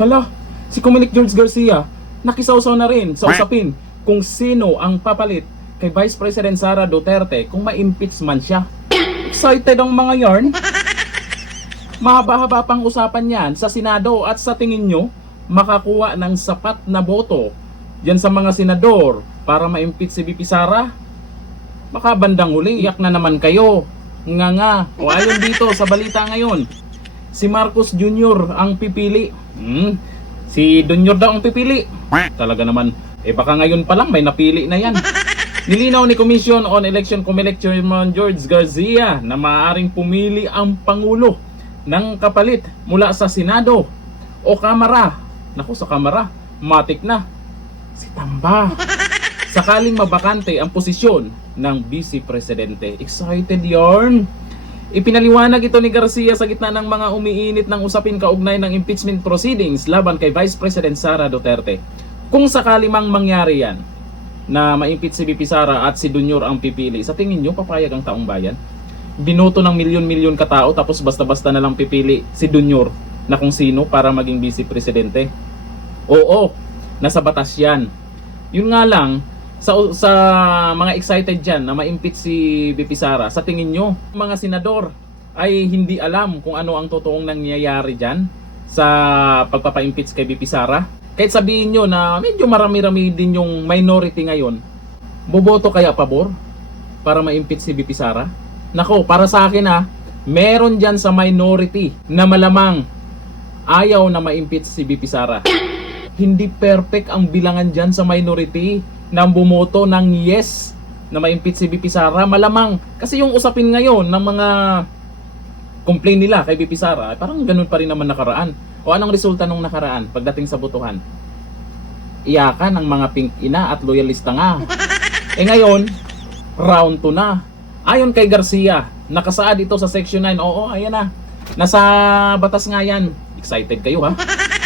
Hala, si Comelec George Garcia, nakisawsaw na rin sa usapin kung sino ang papalit kay Vice President Sara Duterte kung ma-impeach man siya. Excited ang mga yarn. Mahaba-haba pang usapan yan sa Senado at sa tingin nyo, makakuha ng sapat na boto yan sa mga senador para ma-impeach si VP Sara? Baka bandang huli, iyak na naman kayo. Nga. O ayon dito sa balita ngayon, si Marcos Jr. ang pipili. Si Jr. daw ang pipili. Talaga naman, baka ngayon pa lang may napili na yan. Nilinaw ni Commission on Election Comelec Chairman George Garcia na maaaring pumili ang Pangulo ng kapalit mula sa Senado o Kamara. Naku, sa Kamara, matik na. Si Tamba. Sakaling mabakante ang posisyon ng Vice Presidente. Excited yarn. Ipinaliwanag ito ni Garcia sa gitna ng mga umiinit ng usapin kaugnay ng impeachment proceedings laban kay Vice President Sara Duterte. Kung sakali mang mangyari yan, na ma-impeach si VP Sara at si Jr. ang pipili, sa tingin nyo papayag ang taong bayan? Binoto ng milyon-milyon katao tapos basta-basta na lang pipili si Jr. na kung sino para maging Vice Presidente? Oo, nasa batas yan. Yun nga lang, sa mga excited dyan na ma-impeach si VP Sara, sa tingin nyo, mga senador ay hindi alam kung ano ang totoong nangyayari dyan sa pagpapa-impeach kay VP Sara? Kahit sabihin nyo na medyo marami-rami din yung minority ngayon, boboto kaya pabor para ma-impeach si VP Sara? Nako, para sa akin meron dyan sa minority na malamang ayaw na ma-impeach si VP Sara. Hindi perfect ang bilangan dyan sa minority na bumoto ng yes na ma-impeach si VP Sara. Malamang, kasi yung usapin ngayon ng mga complain nila kay VP Sara, parang ganun pa rin naman nakaraan. O anong resulta nung nakaraan pagdating sa botohan? Iyakan ang mga pink ina at loyalista nga. Ngayon, round 2 na. Ayon kay Garcia, nakasaad ito sa Section 9. Oo, ayan na. Nasa batas nga yan. Excited kayo ha?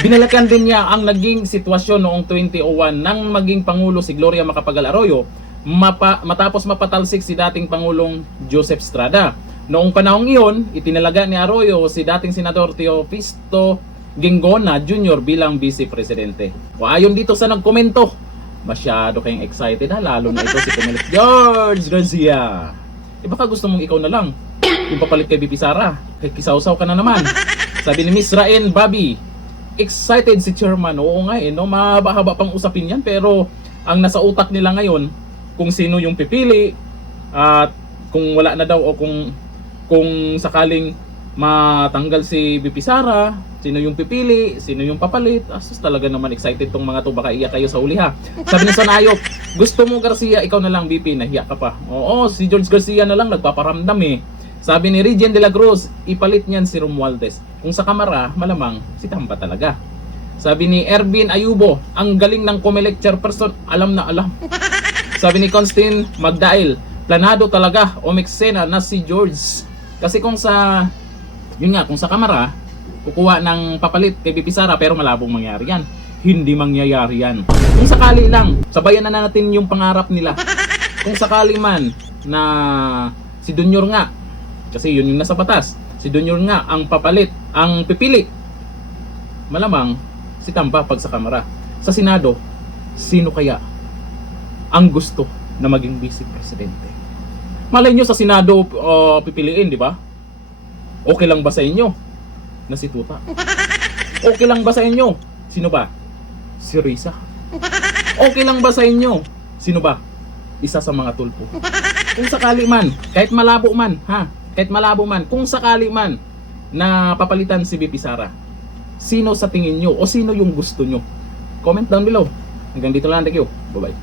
Binalikan din niya ang naging sitwasyon noong 2001 nang maging Pangulo si Gloria Macapagal Arroyo matapos mapatalsik si dating Pangulong Joseph Estrada. Noong panahong iyon, itinalaga ni Arroyo si dating Senador Teofisto Ginggona Jr. bilang Vice Presidente. O ayon dito sa nagkomento, masyado kayong excited lalo na ito si Comelec George Garcia. Baka gusto mong ikaw na lang yung papalit kay VP Sara, kay kisawsaw ka na naman. Sabi ni Miss Raen Bobby, excited si Chairman. Oo nga no, mahaba pang usapin yan, pero ang nasa utak nila ngayon kung sino yung pipili at kung wala na daw o kung sakaling matanggal si VP Sara, sino yung pipili, sino yung papalit. Asus, talaga naman excited tong mga to, baka iyak kayo sa uli ha. Sabi ni Sanayop, gusto mo Garcia, ikaw na lang VP, nahiya ka pa. Oo, si George Garcia na lang nagpaparamdam Sabi ni Regine de la Cruz, ipalit niyan si Romualdez. Kung sa Kamara, malamang si Tamba talaga. Sabi ni Ervin Ayubo, ang galing ng Comelec chairperson, alam na alam. Sabi ni Constin Magdail, planado talaga o meksena na si George. Kasi kung sa kung sa Kamara kukuha ng papalit kay VP Sara, pero malabong mangyari yan. Hindi mangyayari yan. Kung sakali lang, sabayan na natin yung pangarap nila. Kung sakali man na si Jr. nga, kasi yun yung nasa batas, si Jr. nga ang papalit, ang pipili, malamang si Tamba pag sa Kamara. Sa Senado, sino kaya ang gusto na maging Vice Presidente? Malay nyo sa Senado pipiliin, di ba? Okay lang ba sa inyo na si Tuta? Okay lang ba sa inyo? Sino ba? Si Risa. Okay lang ba sa inyo? Sino ba? Isa sa mga tulpo. Kung sakali man, kahit malabo man, kung sakali man na papalitan si VP Sara, sino sa tingin nyo o sino yung gusto nyo? Comment down below. Hanggang dito lang, thank you. Bye bye.